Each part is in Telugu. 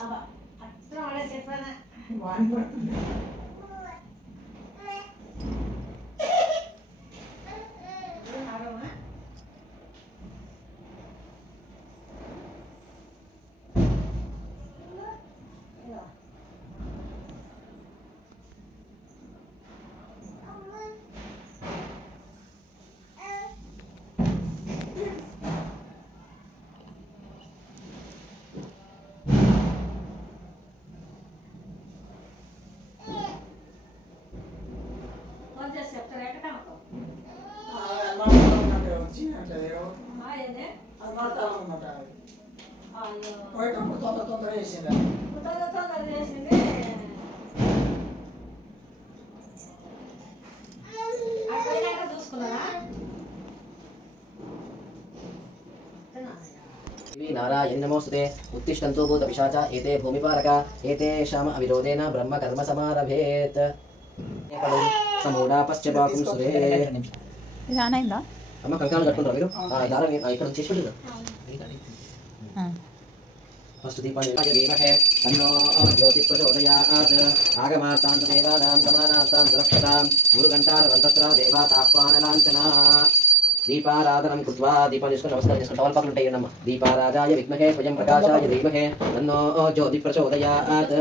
അപ്പൊ അത്ര വളരെ ചെറുതാണ് నారాయణ నమోస్తుతే ఉత్తిష్టంతో భూత పిశాచ ఏతే భూమిపారక ఏతేషామ అవిరోధేన బ్రహ్మ కర్మ సమారభేత్. సమూఢాపశ్చ సురే. అమ్మ మీరు? ఇక్కడ చేసి ఫస్ట్ దీపాన్ని ధీమహే తన్నో జ్యోతి ప్రచోదయాత్ ఆగమార్తాంత దేవానాం సమానార్తాం సురక్షతాం గురుగంటారంతత్ర దేవాతాహ్వానలాంఛనా దీపారాధనం కృత్వా దీపాలు తీసుకొని నమస్కారం చేసుకుని టవల్ పక్కన ఉంటాయి అమ్మ దీపారాధాయ విద్మహే స్వయం ప్రకాశాయ ధీమహే తన్నో జ్యోతి ప్రచోదయాత్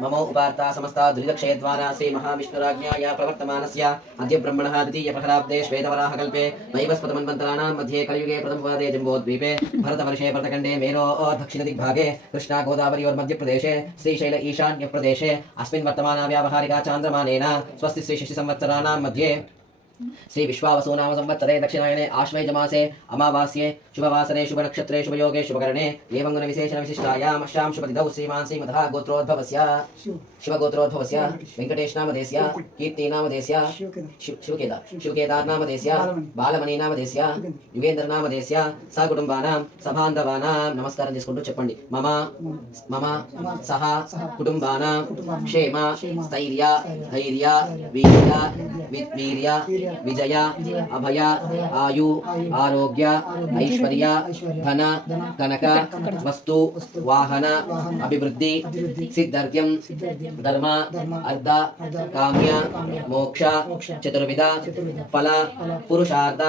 मम उपार्ता समस्ता दुरिदक्षयद्वारा श्री महाविष्णुराज्ञाया प्रवर्तमानस्य अद्य ब्रह्मणः द्वितीयप्रहराब्दे श्वेतवराहकल्पे वैवस्पतमन्वन्तराणां मध्ये कलियुगे प्रथमपादे जम्बोद्वीपे भरतवर्षे भरतखण्डे मेरो दक्षिणदिग्भागे कृष्णा गोदावर्योर्मध्यप्रदेशे श्रीशैल ईशान्यप्रदेशे अस्मिन् वर्तमाना व्यावहारिका चान्द्रमानेन स्वस्ति श्रीशशिसंवत्सराणां मध्ये శ్రీ విశ్వావసు నామ సంవత్సరే దక్షిణాయనే ఆశ్వైజమాసే అమావాస్యే శుభవాసరే శుభనక్షత్రే శుభయోగే శుభకరణే ఏమంగున విశేషణ విశిష్టాయాం అష్టాం శుభదిదౌ శ్రీమాన్ శ్రీమదః గోత్రోద్భవస్య శివగోత్రోద్భవస్య వెంకటేశనామదేశ్య కీర్తినామదేశ్య శివకేద శివకేదార్నామదేశ్య బాలమణీనామదేశ్య యుగేంద్రనామదేశ్య సకుటుంబానాం సభాంధవానాం నమస్కారం చేసుకుంటూ చెప్పండి. మమ మమ సహ కుటుంబానాం క్షేమ స్థైర్య ధైర్య వీర్య వీర్య विजय। अभय आयु आरोग्य ऐश्वर्य धन कनक वस्तु वाहन अभिवृद्धि सिद्धर्घ्यम धर्म अर्ध काम्य मोक्ष चतुर्विध फल पुरुषार्थ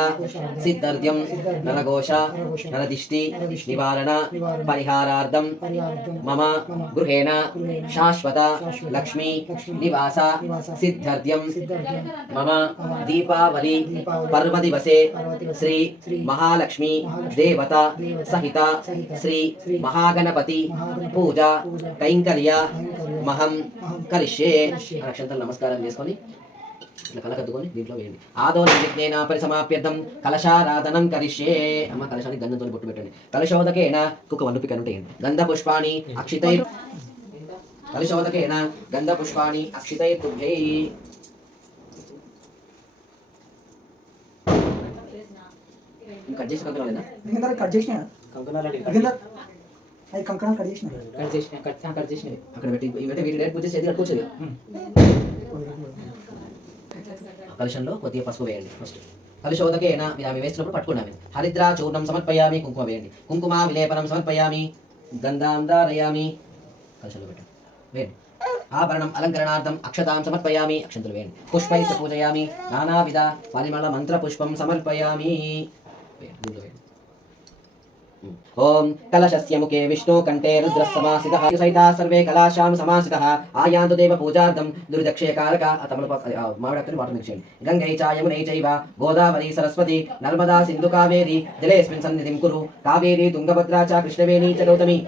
सिद्धर्घ्यम नरघोष नरदिष्टि निवारण परिहारार्थम मम गृहेण शाश्वत लक्ष्मी निवास सिद्धर्घ्यम मम। दीप దీపావళి పర్వదివసే శ్రీ మహాలక్ష్మి దేవత సహిత శ్రీ మహాగణపతి పూజ కైంకర్య మహం కలిష్యే అక్షంతలు నమస్కారం చేసుకొని ఇట్లా కలకద్దుకొని దీంట్లో వేయండి. ఆదో నిర్విఘ్నేన పరిసమాప్యర్థం కలశారాధనం కరిష్యే. అమ్మ కలశానికి గంధంతో బొట్టు పెట్టండి. కలశోదకేన కుక్క వన్ను వేయండి గంధ పుష్పాణి అక్షితై కలశోదకేన గంధ పుష్పాణి అక్షితై తుభ్యై. కట్ చేసి కంకణాలు లేదా? కట్ చేసిన? అది కంకణాలు కట్ చేసిన? కట్ చేసిన కట్ కట్ చేసినవి అక్కడ పెట్టి ఇవంటే వీటి డైరెక్ట్ పూజ చేసి కట్టుకోవచ్చు కదా. కలశంలో కొద్దిగా పసుపు వేయండి ఫస్ట్. పట్టుకున్నాము. హరిద్రా చూర్ణం సమర్పయామి కుంకుమ వేయండి. కుంకుమ విలేపనం సమర్పయామి గంధాం కలశంలో పెట్టండి. వేయండి. ఆభరణం అలంకరణార్థం అక్షతాం సమర్పయామి అక్షంతలు వేయండి. పుష్పై పూజయామి నానావిధ పరిమళ మంత్ర పుష్పం సమర్పయామి. ఓం కలశస్య ముఖే విష్ణు కంఠే రుద్ర సమాసితः సహితాः సర్వే కలాశాం సమాసితः ఆయాంతు దేవ పూజార్థం దురిదక్షే కారక తమలు తమలపా వాటర్ మిక్స్ చేయండి గంగై చ యమునై చైవ గోదావరి సరస్వతి నర్మదా సింధు కావేరి జలేస్మిన్ సన్నిధిం కురు కావేరి తుంగభద్రా చ కృష్ణవేణి చ గౌతమి.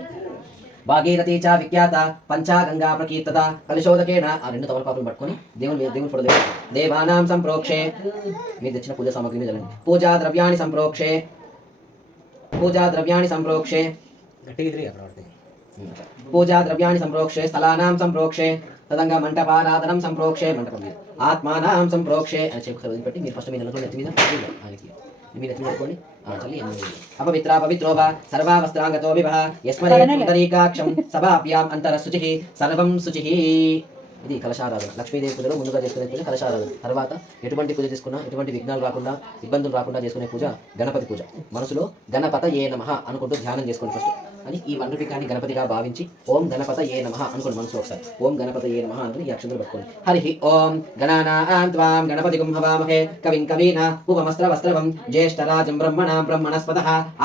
భాగీరథి చ విఖ్యాత పంచాగంగా ప్రకీర్తత కలిశోదకేణ ఆ రెండు తమలపాకులు పట్టుకొని దేవుని మీద దేవుని ఫోటో దేవానాం సంప్రోక్షే. మీరు తెచ్చిన పూజా సామాగ్రి మీద పూజా ద్రవ్యాన్ని సంప్రోక్షే. పూజా ద్రవ్యాన్ని సంప్రోక్షే. పూజా ద్రవ్యాన్ని సంప్రోక్షే. స్థలానాం సంప్రోక్షే. తదంగా మంటపారాధనం సంప్రోక్షే. మంటపం మీద. ఆత్మానాం సంప్రోక్షే. అని చెప్పి వదిలిపెట్టి మీరు ఫస్ట్ మీద నెలకొని నెత్తి మీద. ఆయనకి మీ నెత్తి మీద పెట్టుకోండి ఆ, చల్లి. అపవిత్ర పవిత్రో వా సర్వావస్త్రాంగతో వివహ. యస్మరే పుండరీకాక్షం సభాభ్యాం అంతర శుచిః సర్వం శుచిః ఇది కలశారాధన. లక్ష్మీదేవి పూజలో ముందుగా చేసుకునే పూజ కలశారాధన. తర్వాత ఎటువంటి పూజ చేసుకున్నా ఎటువంటి విఘ్నాలు రాకుండా ఇబ్బందులు రాకుండా చేసుకునే పూజ గణపతి పూజ. మనసులో గణపత ఏ నమ అనుకుంటూ ధ్యానం చేసుకోండి ఫస్ట్ అని ఈ వనరుపికాన్ని గణపతిగా భావించి ఓం గణపత ఏ నమ అనుకోండి మనసులో ఒకసారి. ఓం గణపత ఏ నమ అనుకుని ఈ అక్షంతలు పట్టుకోండి. హరి ఓం గణానాం గణపతి కుంభవామహే కవిం కవీన ఉపమస్త్ర వస్త్రవం జ్యేష్ఠరాజం బ్రహ్మణాం బ్రహ్మణస్పత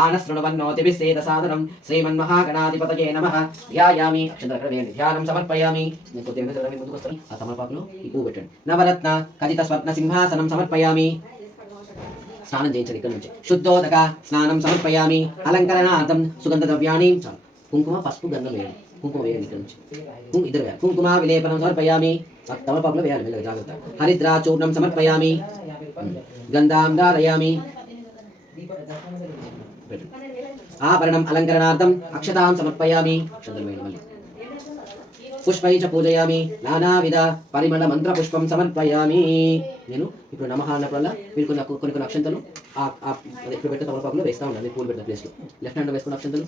ఆనశృణవన్నోతిభిः సేద సాదరం శ్రీమన్మహాగణాధిపతయే నమ. ధ్యాయామి అక్షంతలు అక్కడ వేయండి. ధ్యానం సమర్పయామి. నేను కొద్దిగా వెనక్కి ఆ తమలపాకులో ఈ పువ్వు పెట్టండి. నవరత్న కథిత స్వర్ణ సింహాసనం సమర్పయామి. స్నానం చేయించండి ఇక్కడ నుంచి. శుద్ధోదక స్నానం సమర్పయామి. అలంకరణార్థం సుగంధ ద్రవ్యాన్ని చాలు. కుంకుమ పసుపు గంధం వేయండి. కుంకుమ వేయండి ఇక్కడ నుంచి. ఇద్దరు వేయాలి. కుంకుమ విలేపనం సమర్పయామి. ఆ తమలపాకులో వేయాలి మెల్లగా జాగ్రత్త. హరిద్రా చూర్ణం సమర్పయామి. గంధాం ధారయామి ఆభరణం అలంకరణార్థం అక్షతాం సమర్పయామి. అక్షతలు వేయండి మళ్ళీ. పుష్పై చ పూజయామి నానావిధ పరిమళ మంత్ర పుష్పం సమర్పయామి. నేను ఇప్పుడు నమహ అన్నప్పుడల్లా మీరు కొన్ని కొన్ని కొన్ని అక్షంతలు ఆ ఆ- అదే ఇప్పుడు పెట్టే తమలపాకులో వేస్తూ ఉండండి పూలు పెట్టిన ప్లేస్లో లెఫ్ట్ హ్యాండ్లో వేసుకున్న అక్షంతలు.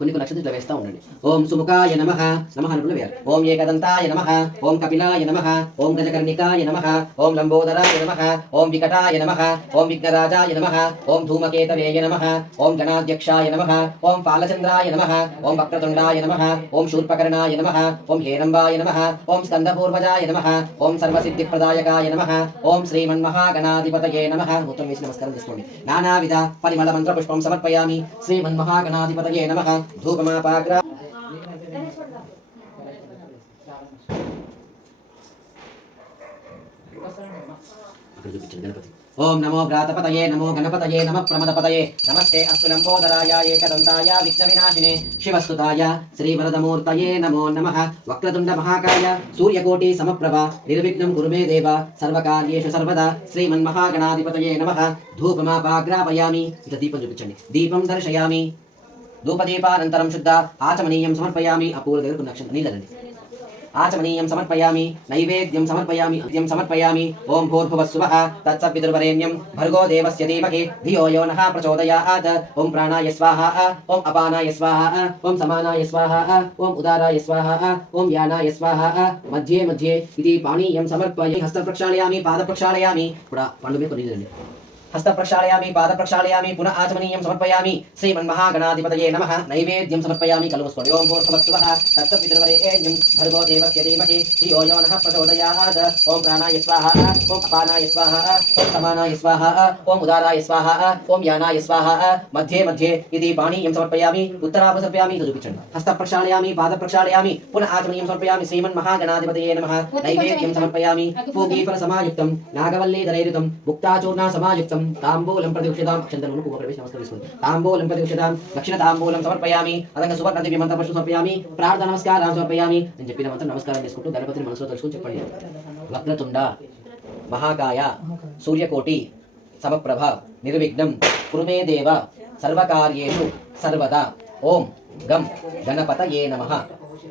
కొన్ని కొన్ని అక్షంతలు ఇట్లా వేస్తూ ఉండండి ఓం సుముఖాయ నమ నమః అన్నప్పుడు వేయాలి ఓం ఏకదంతాయ నమ ఓం కపిలాయ నమ ఓం గజకర్ణికాయ నమ ఓం లంబోదరాయ నమ ఓం వికటాయ నమ ఓం విఘ్నరాజాయ నమ ఓం ధూమకేతవేయ నమ ఓం గణాధ్యక్షాయ నమ ఓం ఫాలచంద్రాయ నమ ఓం వక్రతుండాయ నమ ఓం శూర్పకర్ణాయ నమ ఓం హేరంబాయ నమ ఓం స్కందపూర్వజాయ నమ ఓం సర్వసిద్ధిప్రదాయకాయ నమ ఓం శ్రీమన్మహాగణాధిపతయే నమ ఉత్తరం వేసి నమస్కారం చేసుకోండి నానావిధ పరిమళ మంత్ర పుష్పం సమర్పయామి శ్రీమన్మహాగణాధిపతయే నమ ధూపమాపాగ్ర. ఓం నమో వ్రాతపతయే నమో గణపతయే నమ ప్రమదపతయే నమస్తే అస్సు లంబోదరాయ ఏకదంతాయ విఘ్న వినాశినే శివస్తుతాయ శ్రీవరదమూర్తయే నమో నమ. వక్రతుండ మహాకాయ సూర్యకోటి సమప్రభ నిర్విఘ్నం కురు మే దేవ సర్వకార్యేషు సర్వదా శ్రీమన్మహాగణాధిపతయే నమ. ధూపమాపాగ్రాపయామి. ఇక దీపం చూపించండి. దీపం దర్శయామి. ధూపదీపానంతరం శుద్ధ ఆచమనీయం సమర్పయామి ఆ పూల దగ్గర కొన్ని అక్షంత ఆచమనీయం సమర్పయామి నైవేద్యం సమర్పయామి అద్యం సమర్పయామి ఓం భూర్భువస్సువ తత్సపితుర్వరేణ్యం భర్గో దేవస్య దీపకే ధియో యో నః ప్రచోదయాత్ ఓం ప్రాణాయ స్వాహ ఓం అపానాయ స్వాహ ఓం సమానాయ స్వాహ ఓం ఉదారాయ స్వాహ ఓం యానాయ స్వాహ మధ్యే మధ్యే ఇది పానీయం సమర్పయ హస్త ప్రక్షాళయామి పాద ప్రక్షాళయామి ఇప్పుడు ఆ పండు మీద కొన్ని నీళ్ళండి హస్త ప్రక్షాళయామి పాద ప్రక్షాళయామి పునః ఆచమనీయం సమర్పయామి. శ్రీమన్మహాగణాధిపతయే నమః. నైవేద్యం సమర్పయామి. కలు మూసుకోండి ఓం భూర్భువస్సువః తత్సవితుర్వరేణ్యం భర్గో దేవస్య ధీమహి ధియో యో నః ప్రచోదయాత్. ఓం ప్రాణాయ స్వాహ. ఓం అపానాయ స్వాహ. ఓం సమానాయ స్వాహ. ఓం ఉదారాయ స్వాహ. ఓం యానాయ స్వాహ. మధ్యే మధ్యే ఇది పానీయం సమర్పయామి. ఉత్తరాభ సమర్పయామి. చూపించండి. హస్త ప్రక్షాళయామి పాద ప్రక్షాళయామి పునః ఆచమనీయం సమర్పయామి. శ్రీమన్మహాగణాధిపతయే నమః. నైవేద్యం సమర్పయామి. పూగీఫల సమాయుక్తం నాగవల్లీ ధరైరుతం ముక్తాచూర్ణ సమాయుక్తం తాంబూలం ప్రతిక్షితాం అక్షంతలను కుమ నమస్కరిస్తుంది. తాంబూలం ప్రతిక్షితాం దక్షిణ తాంబూలం సమర్పయామి అదంగా సువర్ణ దివ్య మంత్ర పుష్పం సమర్పయామి ప్రార్థన నమస్కారం సమర్పయామి నేను చెప్పిన మంత్రం నమస్కారం చేసుకుంటూ గణపతిని మనసులో తలుచుకుని చెప్పండి. వక్రతుండ మహాకాయ సూర్యకోటి సమప్రభ నిర్విఘ్నం కురుమే దేవ సర్వకార్యేషు సర్వదా. ఓం గం గణపతయే నమః.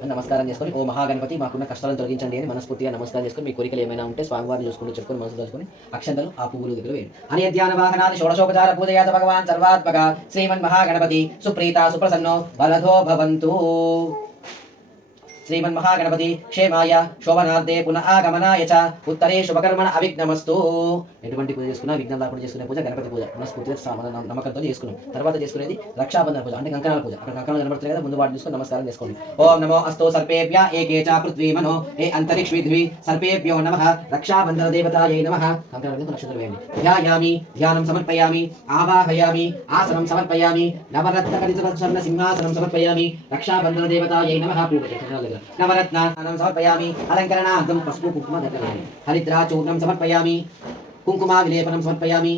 అని నమస్కారం చేసుకొని ఓ మహాగణపతి మాకున్న కష్టాలను తొలగించండి అని మనస్ఫూర్తిగా నమస్కారం చేసుకొని మీ కోరికలు ఏమైనా ఉంటే స్వామివారిని చూసుకుంటూ చెప్పుకొని మనసు తెలుసుకొని అక్షంతలు ఆ పువ్వులు దగ్గర వేయండి. అనిధ్యాన వాహనాది షోడశోపచార పూజయాత భగవాన్ సర్వాత్మక శ్రీమన్ మహాగణపతి సుప్రీత సుప్రసన్నో బలధో భవంతు. శ్రీమన్మహాగణపతి క్షేమాయ శోభనార్థే పునః ఆగమనాయ చ ఉత్తరే శుభకర్మణ అవిఘ్నమస్తు. ఎటువంటి పూజ చేసుకున్నా విఘ్నం లేకుండా చేసుకునే పూజ గణపతి పూజ. మనస్ఫూర్తిగా నమ్మకంతో చేసుకున్నాం. తర్వాత చేసుకునేది రక్షాబంధన పూజ అంటే కంకణాల పూజ. అక్కడ కంకణాలు కనబడుతుంది కదా ముందు వాటి చూసుకుని నమస్కారం చేసుకోండి. ఓం నమో అస్తో సర్పేభ్య ఏకే చ పృథ్వీ మనో. ఏ అంతరిక్ష విధ్వి సర్పేభ్యో నమ. రక్షాబంధన దేవతాయై నమః. కంకణాల మీద నక్షత్రం వేయండి. ధ్యాయామి ధ్యానం సమర్పయామి ఆవాహయామి ఆసనం సమర్పయామి నవరత్న కడిత సింహాసనం సమర్పయామి రక్షాబంధన దేవతాయై నమ. పూజ. కంకణాల దగ్గర నవరత్న సమర్పయామి అలంకరణార్థం పసుపు కుంకుమ దగ్గర హరిద్రా చూర్ణం సమర్పయామి కుంకుమ విలేపనం సమర్పయామి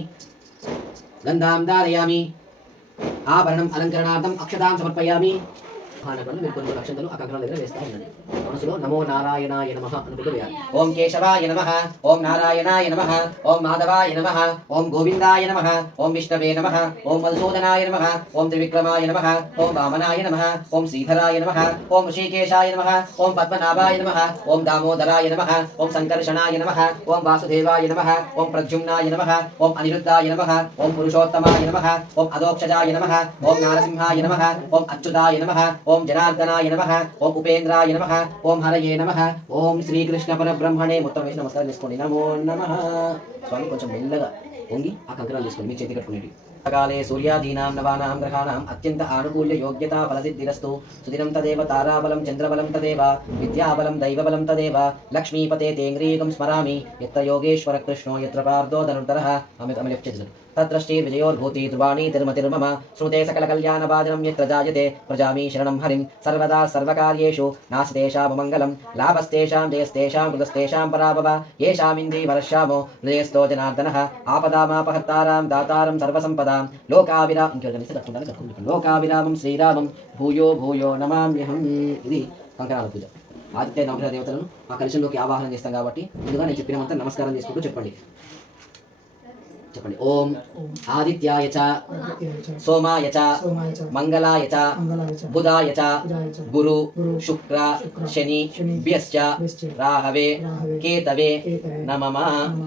గంధాం ధారయామి మీరు కొన్ని అక్షంతలు ఆ కంకణాల దగ్గర వేస్తా ఉండండి మనసులో నమో నారాయణాయ నమః అనుకుంటూ వేయాలి ఓం కేశవాయ నమ ఓం నారాయణాయ నమ ఓం మాధవాయ నమ ఓం గోవిందాయ నమ ఓం విష్ణవే నమ ఓం మధుసూదనాయ నమ ఓం త్రివిక్రమాయ నమ ఓం వామనాయ నమ ఓం శ్రీధరాయ నమ ఓం ఋషికేశాయ నమ ఓం పద్మనాభాయ నమ ఓం దామోదరాయ నమ ఓం సంకర్షణాయ నమ ఓం వాసుదేవాయ నమ ఓం ప్రద్యుమ్నాయ నమ ఓం అనిరుద్ధాయ నమ ఓం పురుషోత్తమాయ నమ ఓం అదోక్షజాయ నమ ఓం నారసింహాయ నమ ఓం అచ్యుతాయ నమ ఓం జనార్దనాయ నమ ఓం ఉపేంద్రాయ నమ ఓం హరయే నమ ఓం శ్రీకృష్ణ పరబ్రహ్మణే మొత్తం వేసి నమస్కారం చేసుకోండి. నమో నమ. స్వామి కొంచెం మెల్లగా పొంగి ఆ కంకణాలు తీసుకోండి. మీ చేతి కట్టుకునేది కాలే సూర్యాదీనాం నవానాం గ్రహాణం అత్యంత ఆనుకూల్య యోగ్యత ఫలసిద్ధిరస్తు. సుదినం తదేవ తారాబలం చంద్రబలం తదేవ విద్యాబలం దైవబలం తదేవ లక్ష్మీపతే తేంగ్రీకం స్మరామి ఎత్ర యోగేశ్వర కృష్ణో ఎత్ర పార్థో ధనుర్ధరః. ఆమె ఆమె లెఫ్ట్ చేతులు. తత్రష్టే విజయోద్భూతి ధ్రువాణి తిరుమతిర్మమ శృతే సకల కళ్యాణ భాజనం యత్ర జాయతే ప్రజామి శరణం హరిం సర్వదా సర్వకార్యేషు నాస్తేషామ మంగళం లాభస్తేషాం జయస్తేషాం కృతస్తేషాం పరాభవ येषामिन्द्रि वर्षामो हृदयस्थो जनार्दनः आपदामापहर्तारां दातारं सर्वसम्पदां लोकाविरा ఇంకెవరైనా ఇస్తే కట్టుకుంటారు కట్టుకుంటారు లోకావిరామం శ్రీరామం భూయో భూయో నమామ్యహం ఇది కంకణాల పూజ ఆదిత్య నవగ్రహ దేవతలను ఆ కలశంలోకి ఆవాహనం చేస్తాం కాబట్టి ముందుగా నేను చెప్పినమంతా నమస్కారం చేసుకుంటూ చెప్పండి చెప్పండి. ఓం ఆదిత్యాయ చ సోమాయ చ మంగళాయ చ బుధాయ చ గురు శుక్ర శని రాహవే కేతవే నమమ.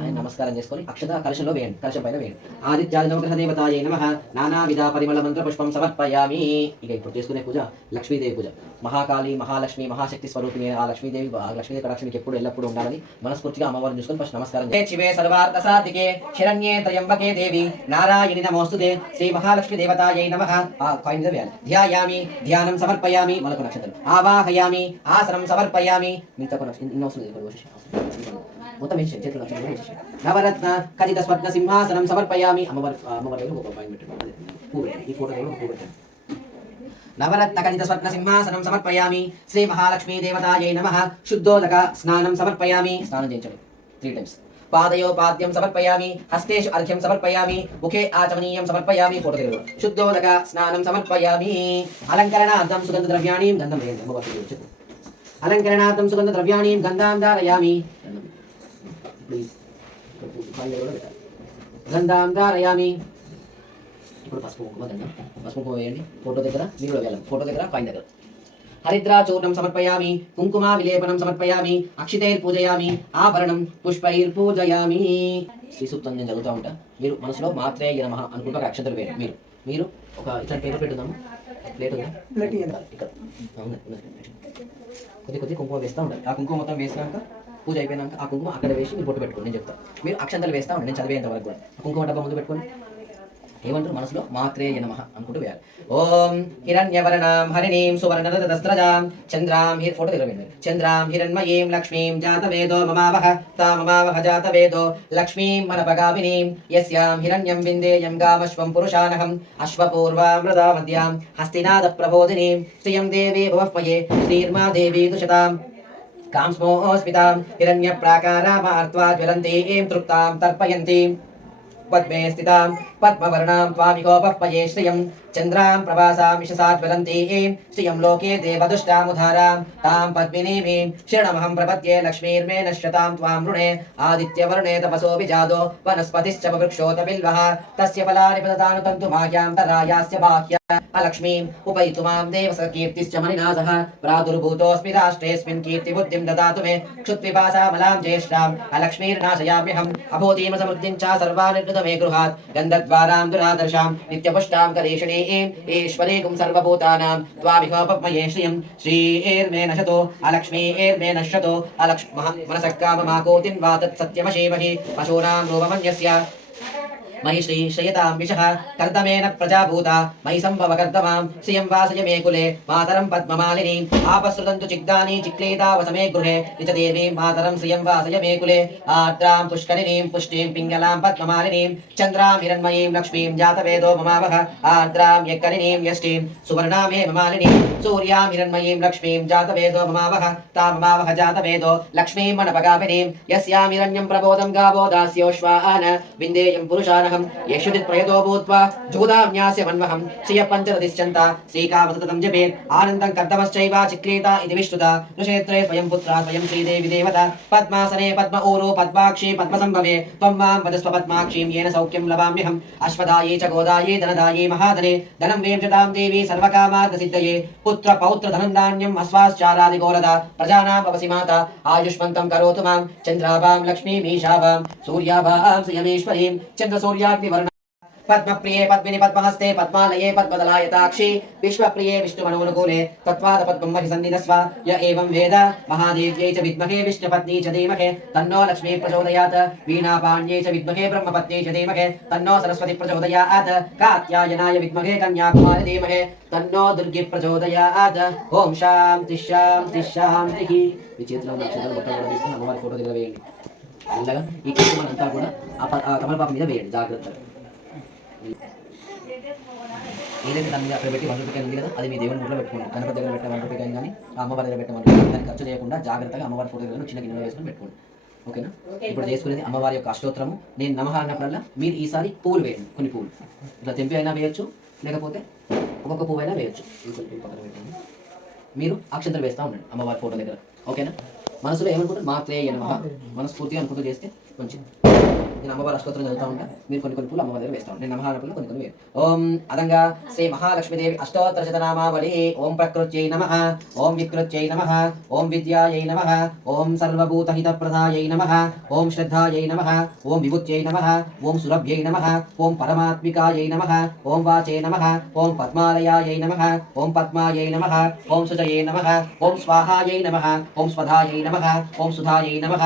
అని నమస్కారం చేసుకొని అక్షత కలశంలో వేయండి. కలశం పైన వేయండి. ఆదిత్యాది నవగ్రహ దేవతాయే నమ. నానావిధ పరిమళ మంత్ర పుష్పం సమర్పయామి. ఇక ఇప్పుడు చేసుకునే పూజ లక్ష్మీదేవి పూజ. మహాకాళి మహాలక్ష్మి మహాశక్తి స్వరూపిణి ఆ లక్ష్మీదేవి లక్ష్మీదేవి కటాక్ష మీకు ఎప్పుడు ఎల్లప్పుడూ ఉండాలని మనస్ఫూర్తిగా అమ్మవారిని చూసుకొని ఫస్ట్ నమస్కారం. శివే సర్వార్థ సాధికే. శరణ్యే త్రయంబకే దేవి నారాయణి నమోస్తుతే శ్రీ మహాలక్ష్మి దేవతాయై నమ కాయిన్ ధ్యాయామి ధ్యానం సమర్పయామి మనకు నక్షత్రం. ఆవాహయామి ఆసనం సమర్పయామి. మీతో ఒక నక్షత్రం మొత్తం చేతులు నవరత్న కథిత స్వర్ణ సింహాసనం సమర్పయామి. అమ్మవారి అమ్మవారి ఒక పాయింట్ పెట్టండి. పువ్వు ఈ ఫోటో పువ్వు పెట్టండి? నవరత్న ఖచ్చిత స్వర్ణ సింహాసనం సమర్పయామి. శ్రీ మహాలక్ష్మీ దేవతాయై నమ. శుద్ధోదక స్నానం సమర్పయామి. స్నానం చేయించండి. త్రీ టైమ్స్ పాదయోపాద్యం సమర్పయామి హస్తేషు అర్ఘ్యం సమర్పయామి ముఖే ఆచమనీయం సమర్పయామి ఫోటో తెలుగు శుద్ధోదక స్నానం సమర్పయామి. అలంకరణార్థం సుగంధ ద్రవ్యాణి గంధం అలంకరణార్థం సుగంధ ద్రవ్యాణి గంధాం ధారయామి. గంధాం ధారయామి. ఇప్పుడు పసుపు కుంకుమ దండం పసుపు కుంకుమ వేయండి. ఫోటో దగ్గర మీరు కూడా వేయాలి ఫోటో దగ్గర కాయిన్ దగ్గర. హరిద్రా చూర్ణం సమర్పయామి కుంకుమ విలేపనం సమర్పయామి అక్షితైర్ పూజయామి ఆభరణం పుష్పైర్ పూజయామి శ్రీ సూక్తం నేను చదువుతూ ఉంటా. మీరు మనసులో మాత్రే నమ అనుకుంటూ ఒక అక్షతలు వేయండి మీరు మీరు ఒక ఇట్లా పేరు పెట్టుదాము ప్లేట్ ఉందా? ప్లేట్ ఇయ్యండి. ఇక్కడ. కొద్ది కొద్ది కుంకుమ వేస్తూ ఉండాలి ఆ కుంకుమ మొత్తం వేసినాక పూజ అయిపోయినాక ఆ కుంకుమ అక్కడ వేసి మీరు బొట్టు పెట్టుకోండి నేను చెప్తాను మీరు అక్షంతలు వేస్తా ఉండండి నేను చదివేంత వరకు కూడా. కుంకుమ డబ్బా ముందు పెట్టుకోండి. ఏమంటారు మనసులో? మాత్రే నమ అనుకుంటూ వేయాలి. ఓం హిరణ్యవర్ణం హరిణీం సువర్ణరథస్త్రజాం చంద్రాం హి ఫోటో దగ్గర చంద్రాం హిరణ్మయీం లక్ష్మీం జాతవేదో మమావహ తా మమావహ జాతవేదో లక్ష్మీం మనపగామినీం. యస్యాం హిరణ్యం విందేయం గామశ్వం పురుషానహం. అశ్వపూర్వామృదా మద్యాం హస్తినాద ప్రబోధినీం శ్రియం దేవీ భవఃపయే శ్రీర్మా దేవీ దుషతాం. కాంస్మోస్మితాం. హిరణ్య హిరణ్యప్రాకారామార్త్వా జ్వలంతీం తృప్తాం తర్పయంతీం. पद्मे स्थितां पद्मवर्णां त्वामिकोपपये श्रियं चन्द्रां प्रभासां ज्वलन्ती श्रियं लोके देवदुष्टामुधारां, तां पद्मिनीमीं, शरणमहं प्रपद्ये लक्ष्मीर्मे नश्यतां त्वां ऋणे आदित्यवर्णे तपसो जादो वनस्पतिश्च वृक्षोतबिल्वः तस्य फलानि पदतानुतन्तुमाह्यां तरायास्य बाह्या। अलक्ष्मी उपयितु माँ देव स कीर्तिश्च मणिना सह प्रादुर्भूतोऽस्मि राष्ट्रेऽस्मिन् कीर्तिबुद्धिं ददातु मे। क्षुत्पिपासामलां ज्येष्ठाम् अलक्ष्मीर्नाशयाम्यहम्। अभूतिम समृद्धिं च सर्वानिर्गत मे गृहात्। गन्धद्वारां दुरादर्शां नित्यपुष्टां सर्वभूतानां श्रियं श्रीर्मे नशतो नश्यतो। पशूनां रूपमन्यस्य महि श्री श्रयतां विशः कर्दमेन प्रजाभूता, मयि सम्भव कर्दमां श्रियं वासय मे कुले, मातरं पद्ममालिनीम् आपसृतन्तु चिग्दानी चिक्लेता वसमे गृहे निजदेवीं मातरं श्रियं वासय मे कुले, आर्द्रां पुष्करिणीं, पुष्टिं पिङ्गलां पद्ममालिनीं, चन्द्रां हिरण्मयीं, लक्ष्मीं जातवेदो ममावह, आर्द्रां यक्करिणीं, यष्टिं सुवर्णां हे ममालिनीं, सूर्यां हिरण्मयीं, लक्ष्मीं जातवेदो ममावह, ता जातवेदो, लक्ष्मीं मनपगामिनीं यस्यां हिरण्यं प्रबोधं गावो दास्योश्वान विन्देयं पुरुषानहं జ్ఞానం యశతి ప్రయతో భూత్వా జూదాన్యాస్య మన్వహం శ్రియ పంచరతిశ్చంత శ్రీకామతతం జపేత్ ఆనందం కర్తమశ్చైవ చిక్రీత ఇది విష్ణుత నృక్షేత్రే స్వయం పుత్ర స్వయం శ్రీదేవి దేవత పద్మాసనే పద్మ ఊరు పద్మాక్షి పద్మసంభవే త్వం మాం వదస్వ పద్మాక్షీం ఏన సౌఖ్యం లవామ్యహం అశ్వదాయే చ గోదాయే ధనదాయే మహాధనే ధనం వేంశతాం దేవి సర్వకామార్థ సిద్ధయే పుత్ర పౌత్ర ధనం ధాన్యం అశ్వాశ్చారాది గోరద ప్రజానాం భవసి మాత ఆయుష్మంతం కరోతు మాం చంద్రాభాం లక్ష్మీమీషాభాం సూర్యాభాం శ్రియమేశ్వరీం చంద్రసూర్య పద్మదలాయతాక్షి విశ్వప్రియే విష్ణుమనోనుకూలే తత్వాద పద్మం మహి సన్నిధస్వ య ఏవం వేద మహాదేవ్యై చ విద్మహే విష్ణుపత్ని చ ధీమహే తన్నో లక్ష్మీ ప్రచోదయాత్ వీణాపాణ్యై చ విద్మహే బ్రహ్మపత్ని చ ధీమహే తన్నో సరస్వతి ప్రచోదయాత్ కాత్యాయనాయ విద్మహే కన్యాకుమారి ధీమహే తన్నో దుర్గి ప్రచోదయాత్ ఓం శాంతి శాంతి శాంతి మీ చేతిలో ఉన్న అక్షరాలు మొత్తం కూడా తీసుకుని అమ్మవారి ఫోటో దగ్గర మెల్లగా ఈ కుటుంబం కూడా ఆ తమలపాకు మీద వేయండి జాగ్రత్తగా ఏదైతే దాని మీద అక్కడ పెట్టి వన్ రూపాయి ఉంది కదా అది మీ దేవుని ముట్లో పెట్టుకోండి. గణపతి దగ్గర పెట్టే వన్ రూపాయి కానీ అమ్మవారి దగ్గర పెట్టే వన్ రూపాయి దాన్ని ఖర్చు చేయకుండా జాగ్రత్తగా అమ్మవారి ఫోటో దగ్గర చిన్న గిన్నెలో వేసుకొని పెట్టుకోండి. ఓకేనా? ఇప్పుడు చేసుకునేది అమ్మవారి యొక్క అష్టోత్తరము. నేను నమః అన్నప్పుడల్లా మీరు ఈసారి పువ్వులు వేయండి కొన్ని పువ్వులు. ఇట్లా తెంపి అయినా వేయొచ్చు లేకపోతే ఒక్కొక్క పువ్వు అయినా వేయొచ్చు మీరు అక్షంతలు వేస్తూ ఉండండి అమ్మవారి ఫోటో దగ్గర. ఓకేనా? మనసులో ఏమనుకుంటారు? మాత్రే మనస్ఫూర్తిగా అనుకుంటూ చేస్తే మంచిది. నేను అమ్మవారి అష్టోత్తరం చదువుతా ఉంటా మీరు కొన్ని కొన్ని పూలు అమ్మవారి దగ్గర వేస్తా ఉంటాను నేను నమహారపులు కొన్ని కొన్ని వేరు ఓం అదంగా శ్రీ మహాలక్ష్మీదేవి అష్టోత్తర శతనామావళి ఓం ప్రకృత్యై నమ ఓం వికృత్యై నమ ఓం విద్యాయై నమ ఓం సర్వభూతహిత ప్రదాయై నమ ఓం శ్రద్ధాయై నమ ఓం విభుత్యై నమ ఓం సురభ్యై నమ ఓం పరమాత్మికాయై నమ ఓం వాచే నమ ఓం పద్మాలయాయై నమ ఓం పద్మాయై నమ ఓం సుజయై నమ ఓం స్వాహాయై నమ ఓం స్వధాయై నమ ఓం సుధాయై నమ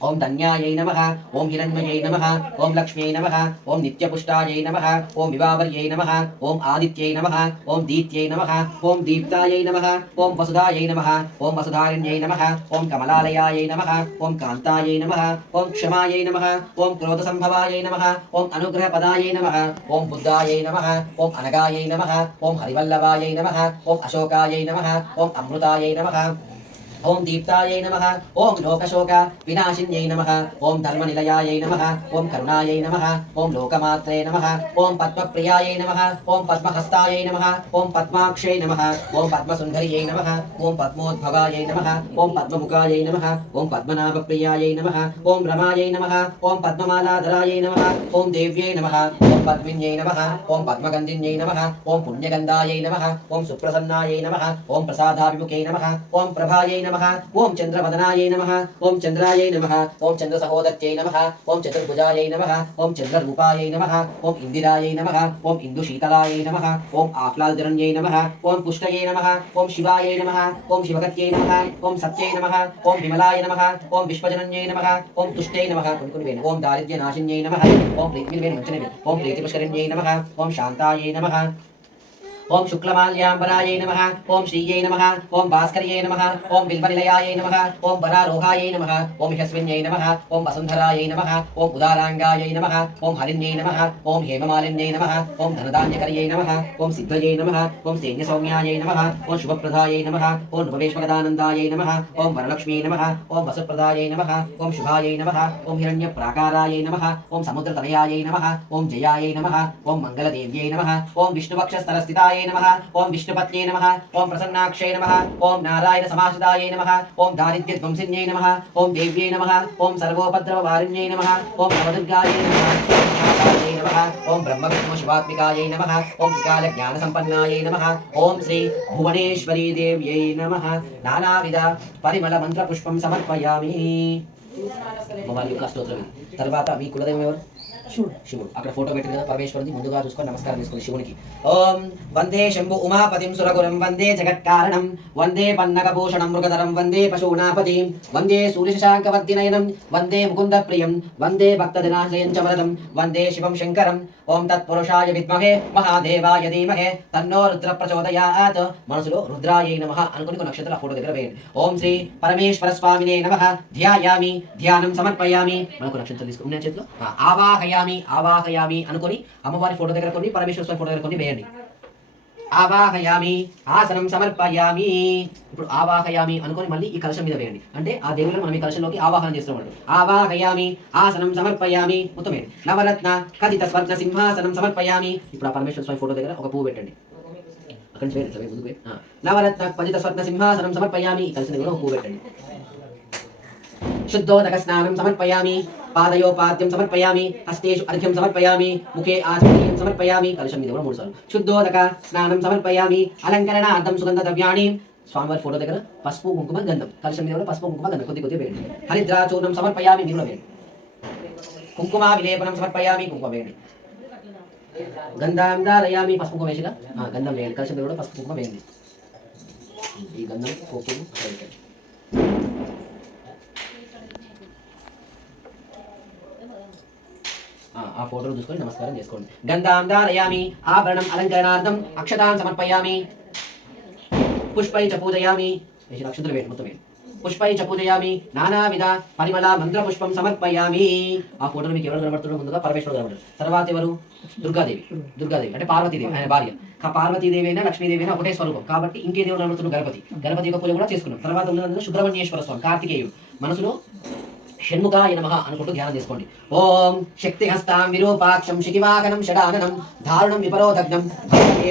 ఓం ధన్యాయై నమ ఓం హిరణ్మయై నమ ఓం లక్ష్మ్యై నమ ఓం నిత్యపుష్టాయై నమ ఓం వివావర్యై నమ ఓం ఆదిత్యై నమ ఓం దీత్యై నమ ఓం దీప్తాయై నమ ఓం వసుధాయై నమ ఓం వసుధారిణ్యై నమ ఓం కమలాలయాయై నమ ఓం కాంతాయై నమ ఓం క్షమాయై నమ ఓం క్రోధసంభవాయై నమ ఓం అనుగ్రహపదాయై నమ ఓం బుద్ధాయై నమ ఓం అనగాయై నమ ఓం హరివల్లభాయై నమ ఓం అశోకాయై నమ ఓం అమృతాయై నమ ఓం దీప్తాయై నమ ఓం లోకశోక వినాశిన్యై నమ ఓం ధర్మనిలయాయై నమ ఓం కరుణాయై నమ ఓం లోకమాత్రే నమ ఓం పద్మప్రియాయై నమ ఓం పద్మహస్తాయై నమ ఓం పద్మాక్షై నమ ఓం పద్మసుందరియై నమ ఓం పద్మోద్భవాయై నమ ఓం పద్మముఖాయై నమ ఓం పద్మనాభప్రియాయై నమ ఓం రమాయై నమ ఓం పద్మమాలాధరాయై నమ ఓం దేవ్యై నమ ఓం పద్మిన్యై నమ ఓం పద్మగంధిన్యై నమ ఓం పుణ్యగంధాయై నమ ఓం సుప్రసన్నాయై నమ ఓం ప్రసాదాభిముఖై నమ ఓం ప్రభాయై నమ ఓం చంద్రవదనాయై నమ ఓం చంద్రాయై నమ ఓం చంద్ర సహోదర్యై నమ ఓం చతుర్భుజాయై నమ ఓం చంద్రరూపాయై నమ ఓం ఇందిరాయై నమ ఓం ఇందుశీతలాయై నమ ఓం ఆహ్లాదరణ్యై నమ ఓం పుష్టయై నమ ఓం శివాయై నమ ఓం శివగత్యై నమ ఓం సత్యై నమ ఓం విమలాయ నమ ఓం విశ్వజనన్యై నమ ఓం తుష్టై నమ కొన్ని కొన్ని వేణు ఓం దారిద్ర్యనాశిన్యై నమ ఓం ప్రీతి వేణు ఓం ప్రీతిపుష్కరిణ్యై నమ ఓం శాంతాయై నమ ఓం శుక్లమాల్యాంబరాయై నమ ఓం శ్రీయై నమ ఓం భాస్కర్యై నమ ఓం బిల్వనిలయాయై నమ ఓం వరారోహాయై నమ ఓం యశస్విన్యై నమ ఓం వసుంధరాయై నమ ఓం ఉదారాంగాయై నమ ఓం హరిణ్యై నమ ఓం హేమమాలిన్యై నమ ఓం ధనధాన్యకర్యై నమ ఓం సిద్ధయై నమ ఓం సైన్యసౌమ్యాయై నమ ఓం శుభప్రదాయై నమ ఓం నృపవేశ్వగదానందాయై నమ ఓం వరలక్ష్మీ నమ ఓం వసుప్రదాయై నమ ఓం శుభాయై నమ ఓం హిరణ్యప్రాకారాయై నమ ఓం సముద్రతనయాయై నమ ఓం జయాయై నమ ఓం మంగళదేవ్యై నమ ఓం విష్ణుపక్షస్థలస్థితాయై నమ ఓం విష్ణుపత్యై నమ ఓం ప్రసన్నాక్షై నమ ఓం నారాయణ సమాశ్రితాయై నమ ఓం దారిద్ర్యధ్వంసిన్యై నమ ఓం దేవ్యై నమ ఓం సర్వోపద్రవవారిణ్యై నమ ఓం నవదుర్గాయై నమ ఓం మహాకాళై నమ ఓం బ్రహ్మవిష్ణు శివాత్మికాయై నమ ఓం త్రికాల జ్ఞాన సంపన్నాయై నమ ఓం శ్రీ భువనేశ్వరీ దేవ్యై నమ నానావిధ పరిమళ మంత్ర పుష్పం సమర్పయామి అమ్మవారి యొక్క స్తోత్రం ఇది. తర్వాత మీ కులదైవం ఎవరు శివుడు అక్కడ ఫోటో పెట్టింది కదా పరమేశ్వరుని ముందుగా చూసుకొని నమస్కారం చేసుకోండి శివునికి. ఓం వందే శంభు ఉమాపతిం సురగురం వందే జగత్కారణం వందే పన్నగభూషణం మృగధరం వందే పశూనాపతిం వందే సూర్యశశాంకవర్ధినయనం వందే ముకుంద ప్రియం వందే భక్తదినాశ్రయం చ వరదం వందే శివం శంకరం. ఓం తత్పురుషాయ విద్మహే మహాదేవాయ ధీమహే తన్నో రుద్ర ప్రచోదయాత్ మనసులో రుద్రాయ నమః అనుకుని నక్షత్ర ఫోటో దగ్గర వేయండి. ఓం శ్రీ పరమేశ్వర స్వామినే నమః. ధ్యాయామి ధ్యానం సమర్పయామి. మనకు నక్షత్రం తీసుకుని చేతిలో? ఆవాహయ ఆవాహయామి ఆవాహయామి అనుకొని అమ్మవారి ఫోటో దగ్గర కొన్ని పరమేశ్వర స్వామి ఫోటో దగ్గర కొన్ని వేయండి. ఆవాహయామి ఆసనం సమర్పయామి. ఇప్పుడు ఆవాహయామి అనుకొని మళ్ళీ ఈ కలశం మీద వేయండి. అంటే ఆ దేవుళ్ళని మనం ఈ కలశంలోకి ఆవాహనం చేస్తున్నాడు ఆవాహయామి ఆసనం సమర్పయామి. మొత్తం వేయండి. నవరత్న కథిత స్వర్ణ సింహాసనం సమర్పయామి. ఇప్పుడు ఆ పరమేశ్వర స్వామి ఫోటో దగ్గర ఒక పువ్వు పెట్టండి. అక్కడ చేయండి ఇట్లా ముందుకు నవరత్న పజిత స్వర్ణ సింహాసనం సమర్పయామి. కలిసి కలశం దగ్గర ఒక పువ్వు పెట్టండి. శుద్ధోదక స్నానం సమర్పయామి. పాదయోపాద్యం సమర్పయామి హస్తేషు అర్ఘ్యం సమర్పయామి ముఖే ఆచమనీయం సమర్పయామి కలుషం ఇది కూడా మూడు సార్లు. శుద్ధోదక స్నానం సమర్పయామి అలంకరణార్థం సుగంధ ద్రవ్యాణి స్వామివారి ఫోటో దగ్గర పసుపు కుంకుమ గంధం. కలుషం మీద కూడా పసుపు కుంకుమ గంధం కొద్ది కొద్ది వేయండి. హరిద్రాచూర్ణం సమర్పయామి మీరు కూడా వేయండి. కుంకుమ విలేపనం సమర్పయామి కుంకుమ వేయండి. గంధం దారయామి పసుపు కుంకుమ వేసిగా గంధం వేయండి. కలిసి కూడా పసుపు కుంకుమ వేయండి. ఈ గంధం కుంకుమ అక్కడ పెట్టండి. ఆ, ఆ ఫోటోలు చూసుకొని నమస్కారం చేసుకోండి. గంధాం ఆభరణం అలంకరణార్థం అక్షతాన్ సమర్పయామి. పుష్పై చ పూజయామి వేసిన వేయండి మొత్తం వేయండి పుష్పై చ పూజయామి నానావిధ పరిమళ మంత్ర పుష్పం సమర్పయామి. ఆ ఫోటోలు మీకు ఎవరు కనబడుతున్నారో ముందుగా పరమేశ్వరుడు కనబడతారు తర్వాత ఎవరు? దుర్గాదేవి. దుర్గాదేవి అంటే పార్వతీదేవి ఆయన భార్య. ఆ పార్వతీదేవి అయినా లక్ష్మీదేవి అయినా ఒకటే స్వరూపం. కాబట్టి ఇంకే దేవుడు కనబడుతున్నారు గణపతి. గణపతి యొక్క పూజ కూడా చేసుకున్నాం. తర్వాత ఉన్నదంతా సుబ్రహ్మణ్యేశ్వర స్వామి కార్తికేయుడు. మనసులో షణ్ముఖాయ నమ అనుకుంటూ ధ్యానం చేసుకోండి. ఓం శక్తి హస్తాం విరూపాక్షం శిఖివాగనం షడాననం దారుణం విపరోదగ్నం భక్తే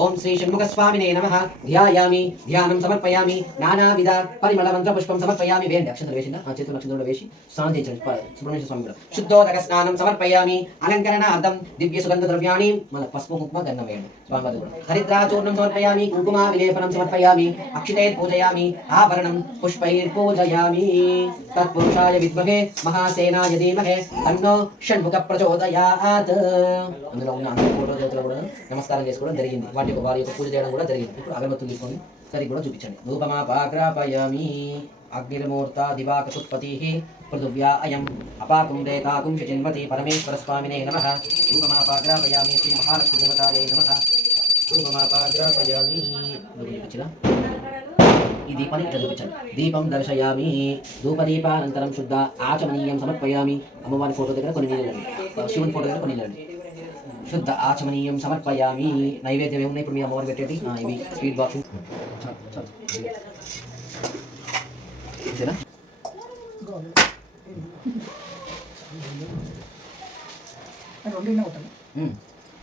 ఓం శ్రీ షణ్ముఖ స్వామినే నమ. ధ్యాయామి ధ్యానం సమర్పయామి నానావిధ పరిమళ మంత్ర పుష్పం సమర్పయామి. వేయండి. అక్షంతలు వేసిందా? ఆ చేతులు అక్షంతలు వేసి స్నానం చేయించండి. సుబ్రహ్మణ్య స్వామి కూడా. శుద్ధోదక స్నానం సమర్పయామి అలంకరణ అర్థం దివ్య సుగంధ ద్రవ్యాన్ని మన పసుపు కుంకుమ గంధం వేయండి. స్వామి కూడా. హరిద్రాచూర్ణం సమర్పయామి కుంకుమ విలేపనం సమర్పయామి అక్షితే పూజయామి ఆభరణం పుష్పైర్ పూజయామి. తత్పురుషాయ విద్మహే మహాసేనాయ ధీమహే తన్నో షణ్ముఖ ప్రచోదయాత్ అందులో ఉన్న అందరి ఫోటో దేవతలు కూడా నమస్కారం చేసుకోవడం జరిగింది. వాటి యొక్క వారి యొక్క పూజ చేయడం కూడా జరిగింది. ఇప్పుడు అగరబత్తులు తీసుకొని సరి కూడా చూపించండి. ధూపమాపాగ్రాపయామి అగ్నిర్మూర్త దివాకసుత్పతి పృథివ్యా అయం అపాకుం రేతాకుం శచిన్వతి పరమేశ్వర స్వామినే నమః. ధూపమాపాగ్రాపయామి శ్రీ మహాలక్ష్మి దేవతాయై నమః. ధూపమాపాగ్రాపయామి చూపించిన ఈ దీపాన్ని ఇట్లా చూపించండి దీపం దర్శయామి ధూపదీపానంతరం శుద్ధ ఆచమనీయం సమర్పయామి. అమ్మవారి ఫోటో దగ్గర కొన్ని నీళ్ళండి శివుని ఫోటో దగ్గర కొన్ని నీళ్ళండి శుద్ధ ఆచమనీయం సమర్పయామి. నైవేద్యం ఏమున్నాయి ఇప్పుడు మీ అమ్మవారు పెట్టేది. ఇవి స్వీట్ బాక్స్.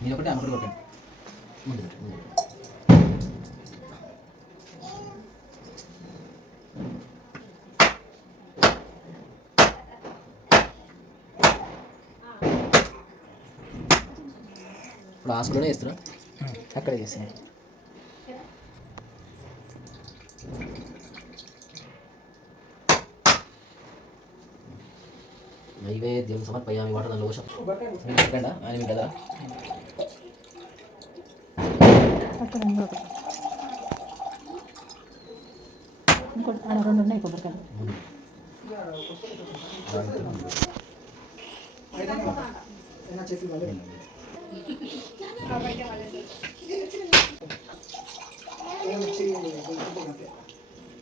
మీరు ఒకటి అమ్మకటి కొట్టండి. ముందు ఇప్పుడు ఆసులోనే వేస్తున్నా. అక్కడ చేసాను నైవేద్యం సమర్పయామి వాటర్ మీరు చెప్పండి? ఆయన కదా? ఇంకోటి రెండు ఉన్నాయి కొబ్బరికాయలు.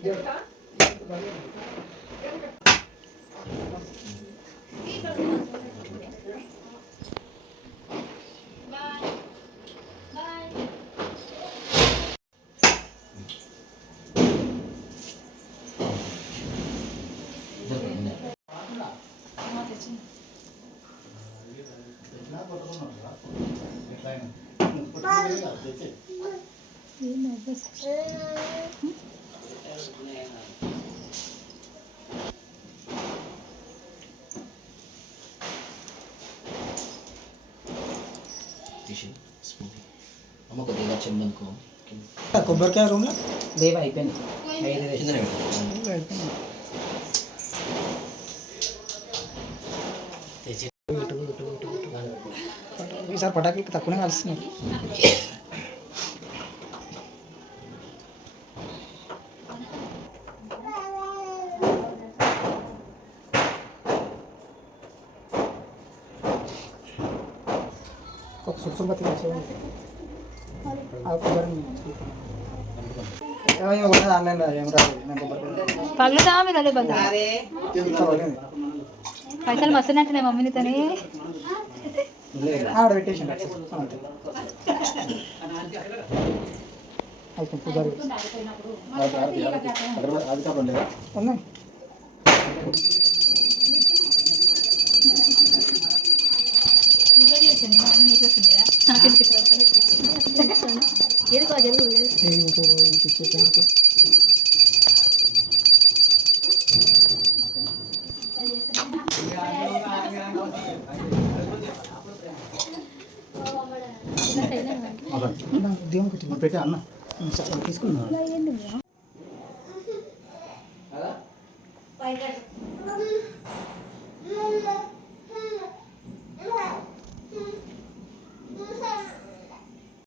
Yeah. అమ్మ కొద్దిగా చెందనుకో కొబ్బరికాయ రూమ్లో దేవ అయిపోయింది. ఈసారి పటాకులకి తక్కువనే కలుస్తున్నాయి ఒక సుర్సుపతి ఆన్లైన్ ఏం రాదు నేను కొబ్బరికాయ పగలుదా మీరు అదే. పర్వాలేదు. పైసలు మస్తున్నట్టునే మమ్మీని తని. కాదు జరుగు పెట్టి అన్న తీసుకున్నా